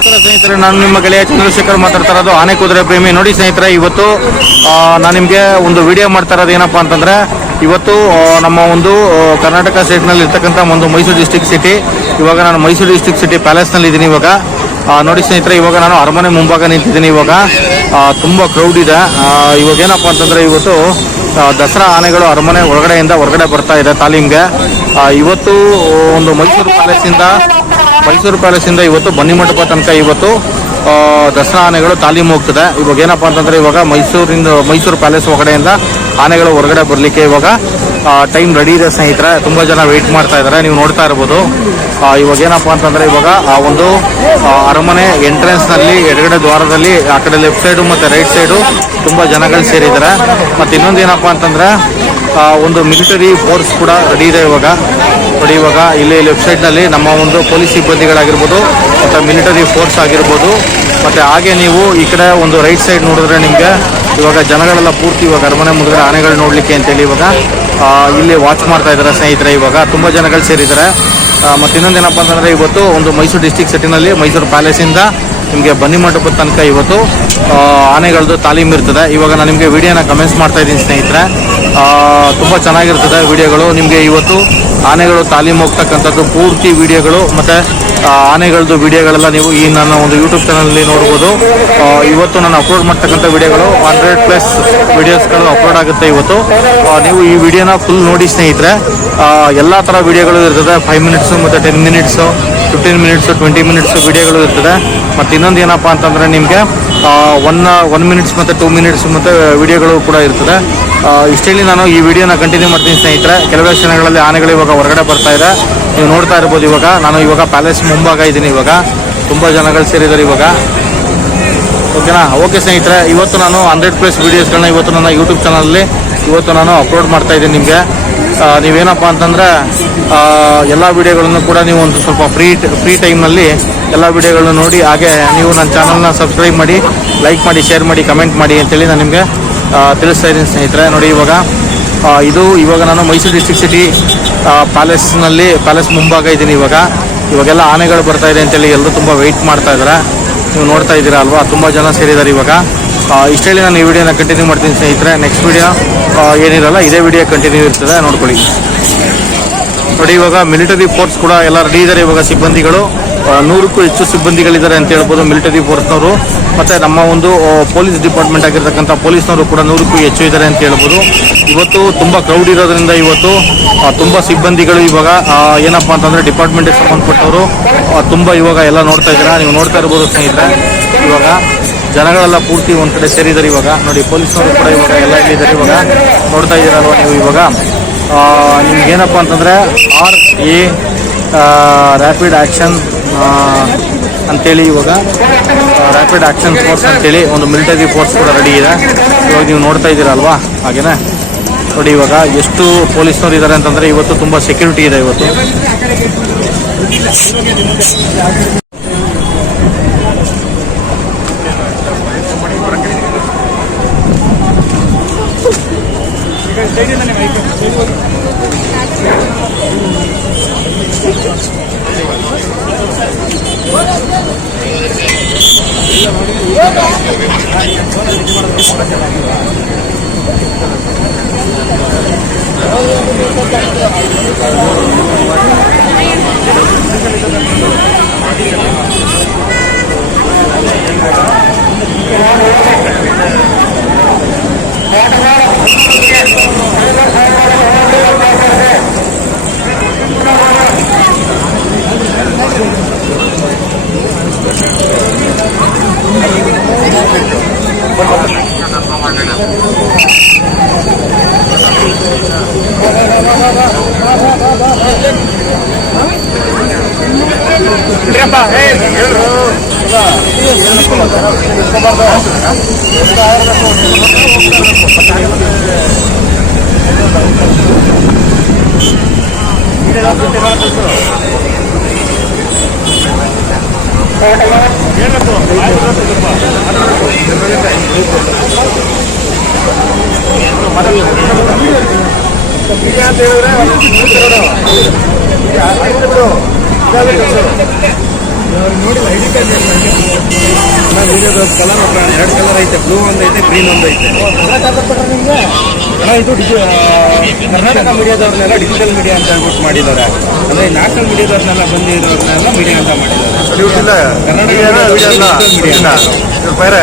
ನಮಸ್ಕಾರ ಸ್ನೇಹಿತರೆ, ನಾನು ನಿಮ್ಮ ಗೆಳೆಯ ಚಂದ್ರಶೇಖರ್ ಮಾತಾಡ್ತಾ ಇರೋದು, ಆನೆ ಕುದುರೆ ಪ್ರೇಮಿ. ನೋಡಿ ಸ್ನೇಹಿತರೆ, ಇವತ್ತು ನಾನು ನಿಮಗೆ ಒಂದು ವಿಡಿಯೋ ಮಾಡ್ತಾ ಇರೋದು ಏನಪ್ಪ ಅಂತಂದರೆ, ಇವತ್ತು ನಮ್ಮ ಒಂದು ಕರ್ನಾಟಕ ಸ್ಟೇಟ್ನಲ್ಲಿ ಇರ್ತಕ್ಕಂಥ ಒಂದು ಮೈಸೂರು ಡಿಸ್ಟ್ರಿಕ್ಟ್ ಸಿಟಿ. ಇವಾಗ ನಾನು ಮೈಸೂರು ಡಿಸ್ಟ್ರಿಕ್ಟ್ ಸಿಟಿ ಪ್ಯಾಲೇಸ್ನಲ್ಲಿ ಇದ್ದೀನಿ. ಇವಾಗ ನೋಡಿ ಸ್ನೇಹಿತರೆ, ಇವಾಗ ನಾನು ಅರಮನೆ ಮುಂಭಾಗ ನಿಂತಿದ್ದೀನಿ. ಇವಾಗ ತುಂಬ ಕ್ರೌಡ್ ಇದೆ. ಇವಾಗ ಏನಪ್ಪ ಅಂತಂದರೆ, ಇವತ್ತು ದಸರಾ ಆನೆಗಳು ಅರಮನೆ ಹೊರಗಡೆ ಬರ್ತಾ ಇದೆ ತಾಲೀಮ್ಗೆ. ಇವತ್ತು ಒಂದು ಮೈಸೂರು ಪ್ಯಾಲೇಸಿಂದ ಇವತ್ತು ಬನ್ನಿಮಂಟಪ ತನಕ ಇವತ್ತು ದಸರಾ ಆನೆಗಳು ತಾಲೀಮು ಹೋಗ್ತದೆ. ಇವಾಗ ಏನಪ್ಪ ಅಂತಂದರೆ, ಇವಾಗ ಮೈಸೂರು ಪ್ಯಾಲೇಸ್ ಹೊರಗಡೆಯಿಂದ ಆನೆಗಳು ಹೊರಗಡೆ ಬರಲಿಕ್ಕೆ ಇವಾಗ ಟೈಮ್ ರೆಡಿ ಇದೆ ಸ್ನೇಹಿತರೆ. ತುಂಬ ಜನ ವೆಯ್ಟ್ ಮಾಡ್ತಾ ಇದ್ದಾರೆ, ನೀವು ನೋಡ್ತಾ ಇರ್ಬೋದು. ಇವಾಗ ಏನಪ್ಪ ಅಂತಂದರೆ, ಇವಾಗ ಆ ಒಂದು ಅರಮನೆ ಎಂಟ್ರೆನ್ಸ್ನಲ್ಲಿ ಎಡಗಡೆ ದ್ವಾರದಲ್ಲಿ ಆ ಕಡೆ ಲೆಫ್ಟ್ ಸೈಡು ಮತ್ತು ರೈಟ್ ಸೈಡು ತುಂಬ ಜನಗಳು ಸೇರಿದ್ದಾರೆ. ಮತ್ತು ಇನ್ನೊಂದು ಏನಪ್ಪ ಅಂತಂದರೆ, ಒಂದು ಮಿಲಿಟರಿ ಫೋರ್ಸ್ ಕೂಡ ರೆಡಿ ಇದೆ ಇವಾಗ. ನೋಡಿ, ಇವಾಗ ಇಲ್ಲಿ ಲೆಫ್ಟ್ ಸೈಡ್ನಲ್ಲಿ ನಮ್ಮ ಒಂದು ಪೊಲೀಸ್ ಸಿಬ್ಬಂದಿಗಳಾಗಿರ್ಬೋದು ಮತ್ತು ಮಿಲಿಟರಿ ಫೋರ್ಸ್ ಆಗಿರ್ಬೋದು. ಮತ್ತು ಹಾಗೆ ನೀವು ಈ ಕಡೆ ಒಂದು ರೈಟ್ ಸೈಡ್ ನೋಡಿದ್ರೆ ನಿಮಗೆ ಇವಾಗ ಜನಗಳೆಲ್ಲ ಪೂರ್ತಿ ಇವಾಗ ಅರಮನೆ ಮುಂದೆ ಆನೆಗಳು ನೋಡಲಿಕ್ಕೆ ಅಂತೇಳಿ ಇವಾಗ ಇಲ್ಲಿ ವಾಚ್ ಮಾಡ್ತಾ ಇದ್ದಾರೆ ಸ್ನೇಹಿತರೆ. ಇವಾಗ ತುಂಬ ಜನಗಳು ಸೇರಿದ್ದಾರೆ. ಮತ್ತು ಇನ್ನೊಂದೇನಪ್ಪ ಅಂತಂದರೆ, ಇವತ್ತು ಒಂದು ಮೈಸೂರು ಡಿಸ್ಟ್ರಿಕ್ಟ್ ಸಿಟಿನಲ್ಲಿ ಮೈಸೂರು ಪ್ಯಾಲೇಸಿಂದ ನಿಮಗೆ ಬನ್ನಿಮಂಟಪದ ತನಕ ಇವತ್ತು ಆನೆಗಳದ್ದು ತಾಲೀಮ್ ಇರ್ತದೆ. ಇವಾಗ ನಾನು ನಿಮಗೆ ವಿಡಿಯೋನ ಕಮೆಂಟ್ಸ್ ಮಾಡ್ತಾ ಇದ್ದೀನಿ ಸ್ನೇಹಿತರೆ. ತುಂಬ ಚೆನ್ನಾಗಿರ್ತದೆ ವಿಡಿಯೋಗಳು. ನಿಮಗೆ ಇವತ್ತು ಆನೆಗಳು ತಾಲೀಮ್ ಹೋಗ್ತಕ್ಕಂಥದ್ದು ಪೂರ್ತಿ ವಿಡಿಯೋಗಳು ಮತ್ತು ಆನೆಗಳದ್ದು ವಿಡಿಯೋಗಳೆಲ್ಲ ನೀವು ಈ ನನ್ನ ಒಂದು ಯೂಟ್ಯೂಬ್ ಚಾನಲಲ್ಲಿ ನೋಡ್ಬೋದು. ಇವತ್ತು ನಾನು ಅಪ್ಲೋಡ್ ಮಾಡ್ತಕ್ಕಂಥ ವಿಡಿಯೋಗಳು 100+ ವಿಡಿಯೋಸ್ಗಳು ಅಪ್ಲೋಡ್ ಆಗುತ್ತೆ ಇವತ್ತು. ನೀವು ಈ ವಿಡಿಯೋನ ಫುಲ್ ನೋಡಿ ಸ್ನೇಹಿತರೆ. ಎಲ್ಲ ಥರ ವಿಡಿಯೋಗಳು ಇರ್ತದೆ. 5 ಮಿನಿಟ್ಸು ಮತ್ತು 10 ಮಿನಿಟ್ಸು, 15 ಮಿನಿಟ್ಸು, 20 ಮಿನಿಟ್ಸು ವಿಡಿಯೋಗಳು ಇರ್ತದೆ. ಮತ್ತು ಇನ್ನೊಂದು ಏನಪ್ಪ ಅಂತಂದರೆ, ನಿಮಗೆ 1 ಮಿನಿಟ್ಸ್ ಮತ್ತು 2 ಮಿನಿಟ್ಸ್ ಮತ್ತು ವಿಡಿಯೋಗಳು ಕೂಡ ಇರ್ತದೆ. ಇಷ್ಟೇಳಿ ನಾನು ಈ ವಿಡಿಯೋನ ಕಂಟಿನ್ಯೂ ಮಾಡ್ತೀನಿ ಸ್ನೇಹಿತರೆ. ಕೆಲವೇ ಕ್ಷಣಗಳಲ್ಲಿ ಆನೆಗಳು ಇವಾಗ ಹೊರಗಡೆ ಬರ್ತಾ ಇದೆ, ನೀವು ನೋಡ್ತಾ ಇರ್ಬೋದು. ಇವಾಗ ನಾನು ಇವಾಗ ಪ್ಯಾಲೇಸ್ ಮುಂಭಾಗ ಇದ್ದೀನಿ. ಇವಾಗ ತುಂಬ ಜನಗಳು ಸೇರಿದ್ದಾರೆ ಇವಾಗ. ಓಕೆನಾ? ಓಕೆ ಸ್ನೇಹಿತರೆ, ಇವತ್ತು ನಾನು 100+ ವೀಡಿಯೋಸ್ಗಳನ್ನ ಇವತ್ತು ನನ್ನ ಯೂಟ್ಯೂಬ್ ಚಾನಲಲ್ಲಿ ಇವತ್ತು ನಾನು ಅಪ್ಲೋಡ್ ಮಾಡ್ತಾ ಇದ್ದೀನಿ ನಿಮಗೆ. ನೀವೇನಪ್ಪ ಅಂತಂದರೆ, ಎಲ್ಲ ವೀಡಿಯೋಗಳನ್ನು ಕೂಡ ನೀವು ಒಂದು ಸ್ವಲ್ಪ ಫ್ರೀ ಟೈಮ್ನಲ್ಲಿ ಎಲ್ಲ ವೀಡಿಯೋಗಳನ್ನು ನೋಡಿ, ಹಾಗೆ ನೀವು ನನ್ನ ಚಾನಲ್ನ ಸಬ್ಸ್ಕ್ರೈಬ್ ಮಾಡಿ, ಲೈಕ್ ಮಾಡಿ, ಶೇರ್ ಮಾಡಿ, ಕಮೆಂಟ್ ಮಾಡಿ ಅಂತೇಳಿ ನಾನು ನಿಮಗೆ ತಿಳಿಸ್ತಾ ಇದ್ದೀನಿ ಸ್ನೇಹಿತರೆ. ನೋಡಿ, ಇವಾಗ ನಾನು ಮೈಸೂರು ಡಿಸ್ಟ್ರಿಕ್ಟ್ ಸಿಟಿ ಪ್ಯಾಲೇಸ್ ಮುಂಭಾಗ ಇದ್ದೀನಿ. ಇವಾಗೆಲ್ಲ ಆನೆಗಳು ಬರ್ತಾ ಇದೆ ಅಂತೇಳಿ ಎಲ್ಲರೂ ತುಂಬ ವೆಯ್ಟ್ ಮಾಡ್ತಾ ಇದ್ದಾರೆ. ನೀವು ನೋಡ್ತಾ ಇದ್ದೀರಾ ಅಲ್ವಾ, ತುಂಬ ಜನ ಸೇರಿದ್ದಾರೆ ಇವಾಗ. ಇಷ್ಟೇಳಿ ನಾನು ಈ ವಿಡಿಯೋನ ಕಂಟಿನ್ಯೂ ಮಾಡ್ತೀನಿ ಸ್ನೇಹಿತರೆ. ನೆಕ್ಸ್ಟ್ ವಿಡಿಯೋ ಏನಿರಲ್ಲ, ಇದೇ ವಿಡಿಯೋ ಕಂಟಿನ್ಯೂ ಇರ್ತದೆ, ನೋಡ್ಕೊಳ್ಳಿ. ನೋಡಿ, ಇವಾಗ ಮಿಲಿಟರಿ ಫೋರ್ಸ್ ಕೂಡ ಎಲ್ಲ ರೆಡಿ ಇದ್ದಾರೆ. ಇವಾಗ ಸಿಬ್ಬಂದಿಗಳು 100ಕ್ಕೂ ಹೆಚ್ಚು ಸಿಬ್ಬಂದಿಗಳಿದ್ದಾರೆ ಅಂತ ಹೇಳ್ಬೋದು, ಮಿಲಿಟರಿ ಫೋರ್ಸ್ನವರು. ಮತ್ತು ನಮ್ಮ ಒಂದು ಪೊಲೀಸ್ ಡಿಪಾರ್ಟ್ಮೆಂಟ್ ಆಗಿರ್ತಕ್ಕಂಥ ಪೊಲೀಸ್ನವರು ಕೂಡ 100ಕ್ಕೂ ಹೆಚ್ಚು ಇದ್ದಾರೆ ಅಂತ ಹೇಳ್ಬೋದು. ಇವತ್ತು ತುಂಬ ಕ್ರೌಡ್ ಇರೋದ್ರಿಂದ ಇವತ್ತು ತುಂಬ ಸಿಬ್ಬಂದಿಗಳು ಇವಾಗ ಏನಪ್ಪ ಅಂತಂದರೆ, ಡಿಪಾರ್ಟ್ಮೆಂಟಿಗೆ ಸಂಬಂಧಪಟ್ಟವರು ತುಂಬ ಇವಾಗ ಎಲ್ಲ ನೋಡ್ತಾ ಇದ್ದೀರಾ, ನೀವು ನೋಡ್ತಾ ಇರ್ಬೋದು ಸ್ನೇಹಿತರೆ. ಇವಾಗ ಜನಗಳೆಲ್ಲ ಪೂರ್ತಿ ಒಂದು ಕಡೆ ಸೇರಿದ್ದಾರೆ. ಇವಾಗ ನೋಡಿ, ಪೊಲೀಸ್ನವರು ಕೂಡ ಇವಾಗ ಎಲ್ಲ ಇಲ್ಲಿದ್ದಾರೆ. ಇವಾಗ ನೋಡ್ತಾ ಇದ್ದೀರಲ್ವ ನೀವು. ಇವಾಗ ನಿಮ್ಗೇನಪ್ಪ ಅಂತಂದರೆ, RA ರ್ಯಾಪಿಡ್ ಆ್ಯಕ್ಷನ್ ಅಂತೇಳಿ ಇವಾಗ ರ್ಯಾಪಿಡ್ ಆ್ಯಕ್ಷನ್ ಫೋರ್ಸ್ ಅಂತೇಳಿ ಒಂದು ಮಿಲಿಟರಿ ಫೋರ್ಸ್ ಕೂಡ ರೆಡಿ ಇದೆ. ಇವಾಗ ನೀವು ನೋಡ್ತಾ ಇದ್ದೀರಲ್ವಾ, ಹಾಗೇನೆ ನೋಡಿ ಇವಾಗ ಎಷ್ಟು ಪೊಲೀಸ್ನವ್ರು ಇದ್ದಾರೆ ಅಂತಂದರೆ, ಇವತ್ತು ತುಂಬ ಸೆಕ್ಯೂರಿಟಿ ಇದೆ ಇವತ್ತು. ನೋಡಿ ಐಡಿ ಕಾರ್ಡ್ ವಿಡಿಯೋದ ಕಲರ್ ಎರಡು ಕಲರ್ ಐತೆ, ಬ್ಲೂ ಒಂದು ಐತೆ, ಗ್ರೀನ್ ಒಂದು ಐತೆ. ಅಣ್ಣ ಇದು ಕರ್ನಾಟಕ ಮೀಡಿಯಾದವ್ರನ್ನೆಲ್ಲ ಡಿಜಿಟಲ್ ಮೀಡಿಯಾ ಅಂತ ಹೇಳ್ಬಿಟ್ಟು ಮಾಡಿದ್ದಾರೆ. ಅಂದರೆ ನ್ಯಾಷನಲ್ ಮೀಡಿಯಾದವ್ರನ್ನೆಲ್ಲ ಬಂದಿರೋರ್ನೆಲ್ಲ ಮೀಡಿಯಾ ಅಂತ ಮಾಡಿದ್ದಾರೆ. ಕರ್ನಾಟಕ ಮೀಡಿಯಾ ಬೇರೆ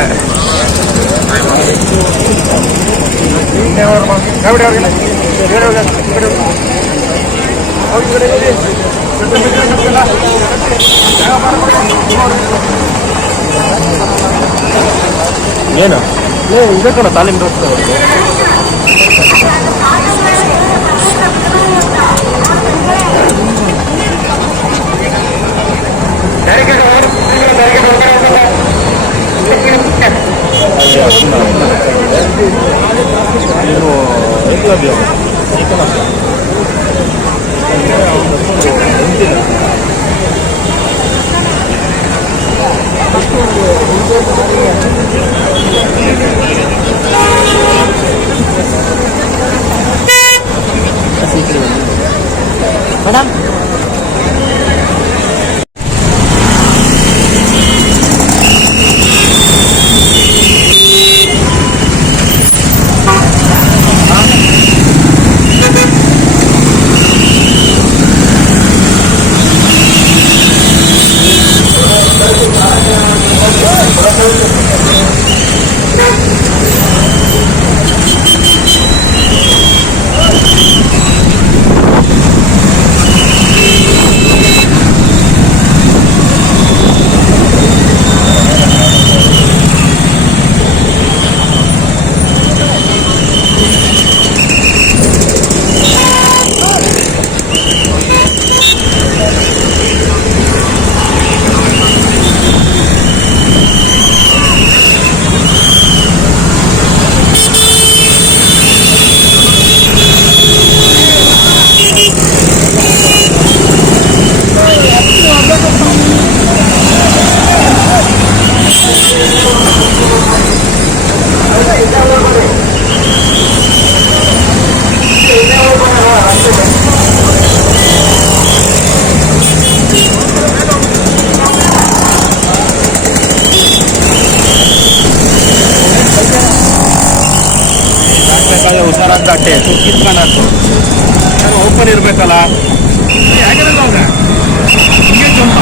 ಏನು ಇದೆ ಕಣ ತಾಲೀಮ್ ಮೇಡಮ್ ಹುಷಾರಾದ ಅಟ್ಟೆ ಕಿತ್ಕೊಂಡು ಓಪನ್ ಇರಬೇಕಲ್ಲ. ಯಾಕಿರಲ್ಲ ಅವ್ರೆ ಹಿಂಗೆ ಜಂಪ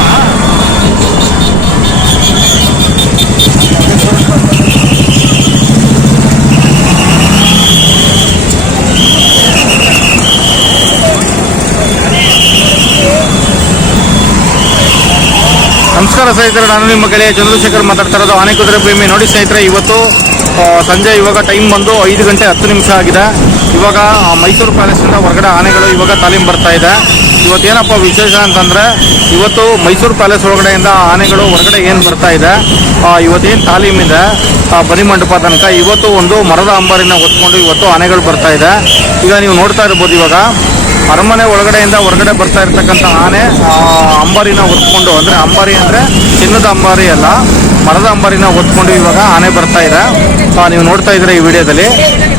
ನಮಸ್ಕಾರ ಸ್ನೇಹಿತರೆ, ನಾನು ನಿಮ್ಮ ಗೆಳೆಯ ಚಂದ್ರಶೇಖರ್ ಮಾತಾಡ್ತಾ ಇರೋದು ಆನೆ ಕುದುರೆ ಪ್ರೇಮಿ. ನೋಡಿ ಸ್ನೇಹಿತರೆ, ಇವತ್ತು ಸಂಜೆ ಇವಾಗ ಟೈಮ್ ಬಂದು 5 ಗಂಟೆ 10 ನಿಮಿಷ ಆಗಿದೆ. ಇವಾಗ ಮೈಸೂರು ಪ್ಯಾಲೇಸಿಂದ ಹೊರಗಡೆ ಆನೆಗಳು ಇವಾಗ ತಾಲೀಮ್ ಬರ್ತಾ ಇದೆ. ಇವತ್ತೇನಪ್ಪ ವಿಶೇಷ ಅಂತಂದರೆ, ಇವತ್ತು ಮೈಸೂರು ಪ್ಯಾಲೇಸ್ ಒಳಗಡೆಯಿಂದ ಆನೆಗಳು ಹೊರಗಡೆ ಏನು ಬರ್ತಾ ಇದೆ, ಇವತ್ತೇನು ತಾಲೀಮ್ ಇದೆ ಬನ್ನಿ ಮಂಟಪ ತನಕ, ಇವತ್ತು ಒಂದು ಮರದ ಅಂಬಾರಿನ ಹೊತ್ಕೊಂಡು ಇವತ್ತು ಆನೆಗಳು ಬರ್ತಾ ಇದೆ. ಈಗ ನೀವು ನೋಡ್ತಾ ಇರ್ಬೋದು, ಇವಾಗ ಅರಮನೆ ಒಳಗಡೆಯಿಂದ ಹೊರಗಡೆ ಬರ್ತಾ ಇರ್ತಕ್ಕಂಥ ಆನೆ ಅಂಬಾರಿನ ಹೊತ್ಕೊಂಡು, ಅಂದರೆ ಅಂಬಾರಿ ಅಂದರೆ ಚಿನ್ನದ ಅಂಬಾರಿ ಅಲ್ಲ, ಮರದ ಅಂಬಾರಿನ ಹೊತ್ಕೊಂಡು ಇವಾಗ ಆನೆ ಬರ್ತಾ ಇದೆ. ನೀವು ನೋಡ್ತಾ ಇದ್ದೀರಾ ಈ ವಿಡಿಯೋದಲ್ಲಿ.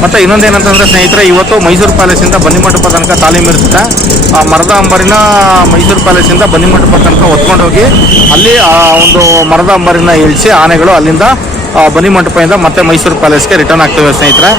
ಮತ್ತು ಇನ್ನೊಂದೇನಂತಂದರೆ ಸ್ನೇಹಿತರೆ, ಇವತ್ತು ಮೈಸೂರು ಪ್ಯಾಲೇಸಿಂದ ಬನ್ನಿ ಮಂಟಪ ತನಕ ತಾಲೀಮ್ ಇರುತ್ತೆ. ಆ ಮರದ ಅಂಬಾರಿನ ಮೈಸೂರು ಪ್ಯಾಲೇಸಿಂದ ಬನ್ನಿ ಮಂಟಪ ತನಕ ಹೊತ್ಕೊಂಡೋಗಿ ಅಲ್ಲಿ ಒಂದು ಮರದ ಅಂಬಾರಿನ ಇಳಿಸಿ ಆನೆಗಳು ಅಲ್ಲಿಂದ ಬನ್ನಿ ಮಂಟಪದಿಂದ ಮತ್ತೆ ಮೈಸೂರು ಪ್ಯಾಲೇಸ್ಗೆ ರಿಟರ್ನ್ ಆಗ್ತವೆ ಸ್ನೇಹಿತರೆ.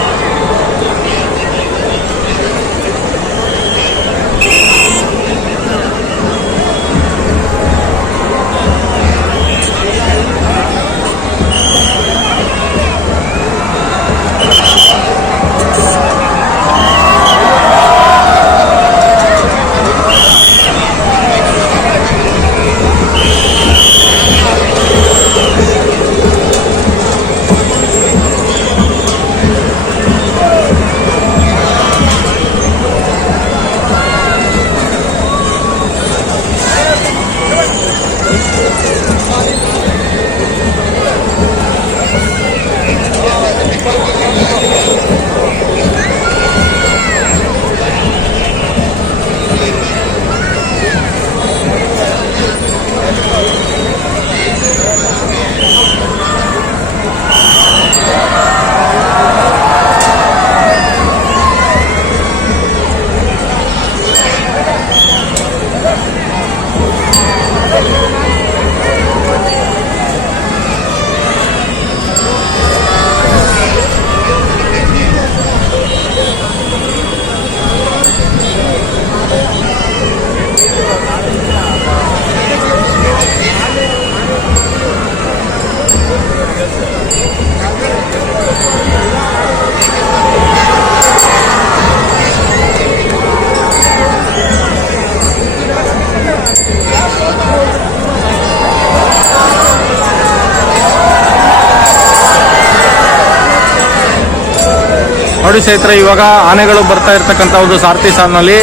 ನೋಡಿ ಸ್ನೇಹಿತರೆ, ಇವಾಗ ಆನೆಗಳು ಬರ್ತಾ ಇರ್ತಕ್ಕಂಥ ಒಂದು ಸಾರಥಿ ಸಾಲಿನಲ್ಲಿ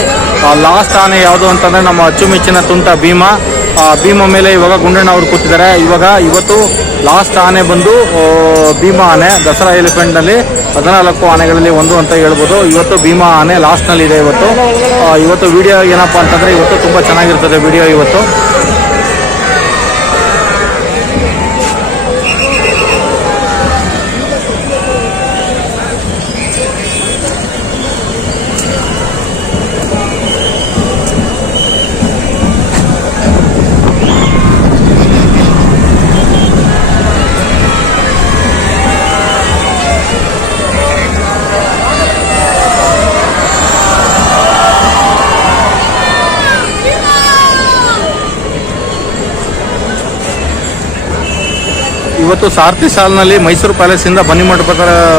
ಲಾಸ್ಟ್ ಆನೆ ಯಾವುದು ಅಂತಂದ್ರೆ ನಮ್ಮ ಅಚ್ಚುಮೆಚ್ಚಿನ ತುಂಟ ಭೀಮಾ. ಭೀಮಾ ಮೇಲೆ ಇವಾಗ ಗುಂಡಣ್ಣ ಅವರು ಕೂತಿದ್ದಾರೆ. ಇವತ್ತು ಲಾಸ್ಟ್ ಆನೆ ಬಂದು ಭೀಮಾ ಆನೆ. ದಸರಾ ಎಲಿಫೆಂಟ್ ನಲ್ಲಿ 14 ಆನೆಗಳಲ್ಲಿ ಒಂದು ಅಂತ ಹೇಳ್ಬೋದು. ಇವತ್ತು ಭೀಮಾ ಆನೆ ಲಾಸ್ಟ್ ನಲ್ಲಿ ಇದೆ. ಇವತ್ತು ವಿಡಿಯೋ ಏನಪ್ಪಾ ಅಂತಂದ್ರೆ ಇವತ್ತು ತುಂಬಾ ಚೆನ್ನಾಗಿರ್ತದೆ ವಿಡಿಯೋ ಇವತ್ತು. ಇವತ್ತು ಸಾರಥಿ ಸಾಲಿನಲ್ಲಿ ಮೈಸೂರು ಪ್ಯಾಲೇಸಿಂದ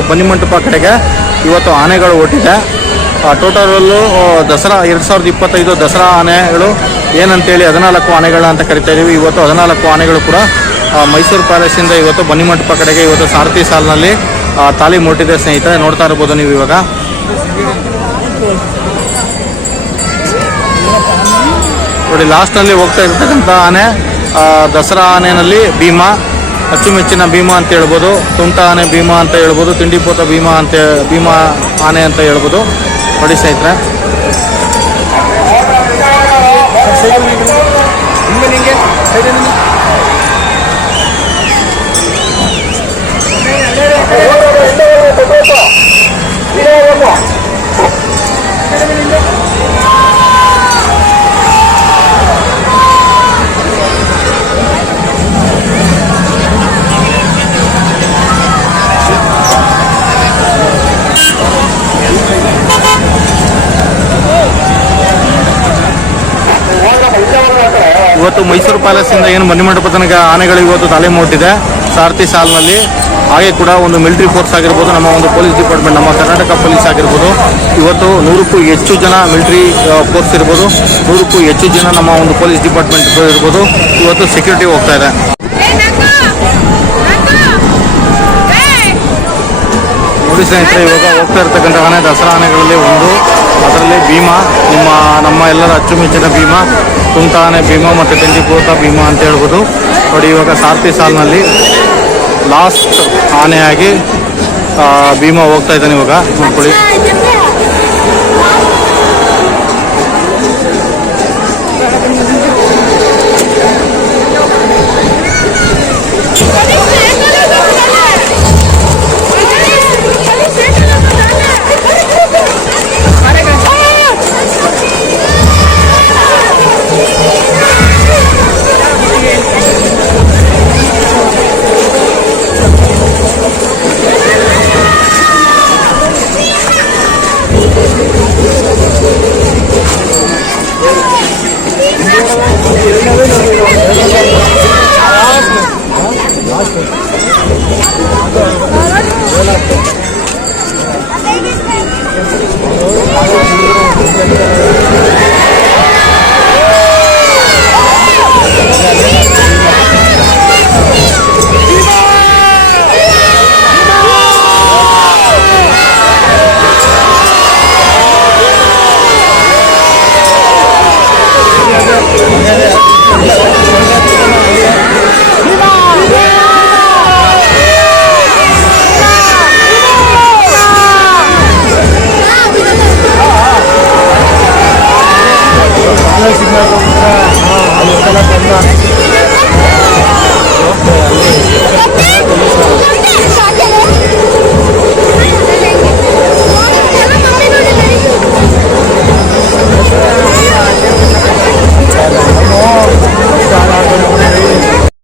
ಬನ್ನಿಮಂಟಪ ಕಡೆಗೆ ಇವತ್ತು ಆನೆಗಳು ಓಟಿದೆ. ಟೋಟಲಲ್ಲೂ ದಸರಾ 2025 ದಸರಾ ಆನೆಗಳು ಏನಂತೇಳಿ 14 ಆನೆಗಳ ಅಂತ ಕರಿತಾ ಇದೀವಿ. ಇವತ್ತು 14 ಆನೆಗಳು ಕೂಡ ಮೈಸೂರು ಪ್ಯಾಲೇಸಿಂದ ಇವತ್ತು ಬನ್ನಿಮಂಟಪ ಕಡೆಗೆ ಇವತ್ತು ಸಾರಥಿ ಸಾಲಿನಲ್ಲಿ ತಾಲೀಮು ಹೊರಟಿದೆ ಸ್ನೇಹಿತರೆ. ನೋಡ್ತಾ ಇರ್ಬೋದು ನೀವು ಇವಾಗ. ನೋಡಿ ಲಾಸ್ಟ್ನಲ್ಲಿ ಹೋಗ್ತಾ ಇರ್ತಕ್ಕಂಥ ಆನೆ ದಸರಾ ಆನೆಯಲ್ಲಿ ಭೀಮಾ, ಅಚ್ಚುಮೆಚ್ಚಿನ ಭೀಮಾ ಅಂತ ಹೇಳ್ಬೋದು. ತುಂಟ ಆನೆ ಭೀಮಾ ಅಂತ ಹೇಳ್ಬೋದು. ತಿಂಡಿಪೋತ ಭೀಮಾ ಆನೆ ಅಂತ ಹೇಳ್ಬೋದು. ನೋಡಿ ಸ್ನೇಹಿತರೆ, ಇವತ್ತು ಮೈಸೂರು ಪ್ಯಾಲೇಸಿಂದ ಏನು ಬನ್ನಿಮಂಟಪ ತನಕ ಆನೆಗಳು ಇವತ್ತು ತಾಲೀಮು ಹೊರಟಿದೆ ಸಾರಥಿ ಸಾಲಿನಲ್ಲಿ. ಹಾಗೆ ಕೂಡ ಒಂದು ಮಿಲಿಟರಿ ಫೋರ್ಸ್ ಆಗಿರ್ಬೋದು, ನಮ್ಮ ಒಂದು ಪೊಲೀಸ್ ಡಿಪಾರ್ಟ್ಮೆಂಟ್, ನಮ್ಮ ಕರ್ನಾಟಕ ಪೊಲೀಸ್ ಆಗಿರ್ಬೋದು. ಇವತ್ತು 100ಕ್ಕೂ ಹೆಚ್ಚು ಜನ ಮಿಲಿಟರಿ ಫೋರ್ಸ್ ಇರ್ಬೋದು, 100ಕ್ಕೂ ಹೆಚ್ಚು ಜನ ನಮ್ಮ ಒಂದು ಪೊಲೀಸ್ ಡಿಪಾರ್ಟ್ಮೆಂಟ್ ಇರ್ಬೋದು. ಇವತ್ತು ಸೆಕ್ಯೂರಿಟಿ ಹೋಗ್ತಾ ಇದೆ. ನೋಡಿ ಸ್ನೇಹಿತರೆ, ಇವಾಗ ಹೋಗ್ತಾ ಇರ್ತಕ್ಕಂಥ ಆನೆ ದಸರಾ ಆನೆಗಳಲ್ಲಿ ಒಂದು, ಅದರಲ್ಲಿ ಭೀಮಾ, ನಮ್ಮ ಎಲ್ಲರ ಅಚ್ಚುಮೆಚ್ಚಿನ ಭೀಮಾ, ತುಂಟ ಆನೆ ಭೀಮಾ ಮತ್ತು ತಿಂಡಿಪೋತ ಭೀಮಾ ಅಂತ ಹೇಳ್ಬೋದು. ನೋಡಿ ಇವಾಗ ಸಾರಥಿ ಸಾಲಿನಲ್ಲಿ ಲಾಸ್ಟ್ ಆನೆಯಾಗಿ ಭೀಮಾ ಹೋಗ್ತಾ ಇದ್ದಾನೆ ಇವಾಗ. ನೋಡ್ಕೊಳ್ಳಿ.